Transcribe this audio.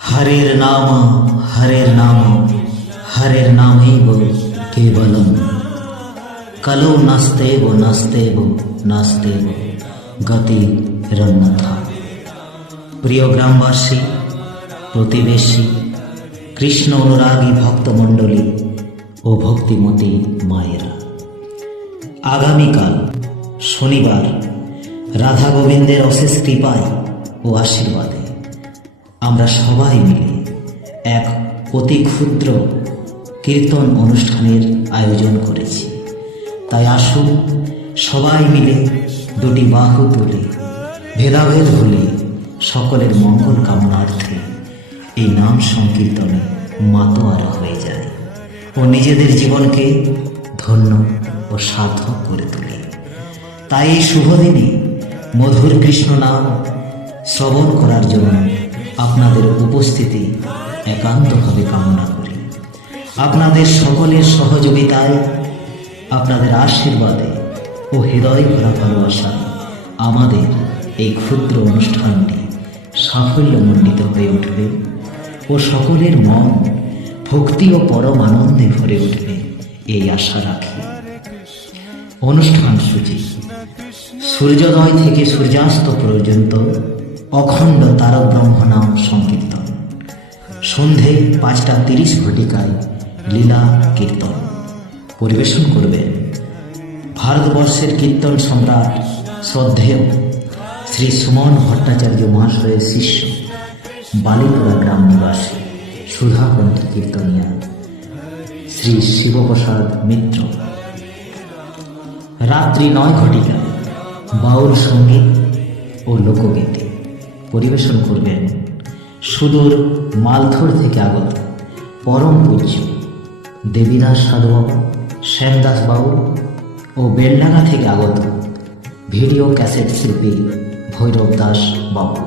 हरेर नाम हरेर नामैव केवलम कलो नास्तेव नास्तेव नास्तेव गतिरन्यथा। प्रिय ग्रामबासी प्रतिवेशी कृष्ण अनुरागी भक्तमंडली ओ भक्तिमती मायेरा, आगामीकाल शनिवार राधा गोविंदेर अशेष कृपाय ओ आशीर्वादे আমরা সবাই মিলে এক অতি ক্ষুদ্র কীর্তন অনুষ্ঠানের আয়োজন করেছি। তাই আসুন সবাই মিলে দুটি বাহু তুলে ভেদাভেদ ভুলে সকলের মঙ্গল কামনার্থে এই নাম সংকীর্তনে মাতোয়ারা হয়ে যায় ও নিজেদের জীবনকে ধন্য ও সার্থক করে তোলে। তাই এই শুভ দিনে মধুর কৃষ্ণ নাম শ্রবণ করার জন্য আপনাদের উপস্থিতি একান্তভাবে কামনা করি। আপনাদের সকলের সহযোগিতায়, আপনাদের আশীর্বাদে ও হৃদয় ভরা ভালোবাসায় আমাদের এই ক্ষুদ্র অনুষ্ঠানটি সাফল্যমণ্ডিত হয়ে উঠবে ও সকলের মন ভক্তি ও পরম আনন্দে ভরে উঠবে এই আশা রাখি। অনুষ্ঠান সূচি: সূর্যোদয় থেকে সূর্যাস্ত পর্যন্ত অখণ্ড তারক ব্রহ্ম নাম সংকীর্তন। সন্ধে 5:30 ঘটিকায় লীলা কীর্তন পরিবেশন করবেন ভারতবর্ষের কীর্তন সম্রাট শ্রদ্ধেয় শ্রী সুমন ভট্টাচার্য মহাশয়ের শিষ্য বালিপুরা গ্রাম নিবাসী সুধাকণ্ঠী কীর্তনিয়া শ্রী শিবপ্রসাদ মিত্র। রাত্রি 9 ঘটিকায় বাউল সঙ্গীত ও লোকগীতি পরিবেশন করবেন সুদূর মালথর থেকে আগত পরম পূজ্য দেবীদাস সাধুবাবু, শ্যামদাস বাউল ও বেলডাঙ্গা থেকে আগত ভিডিও ক্যাসেট শিল্পী ভৈরব দাস বাবু।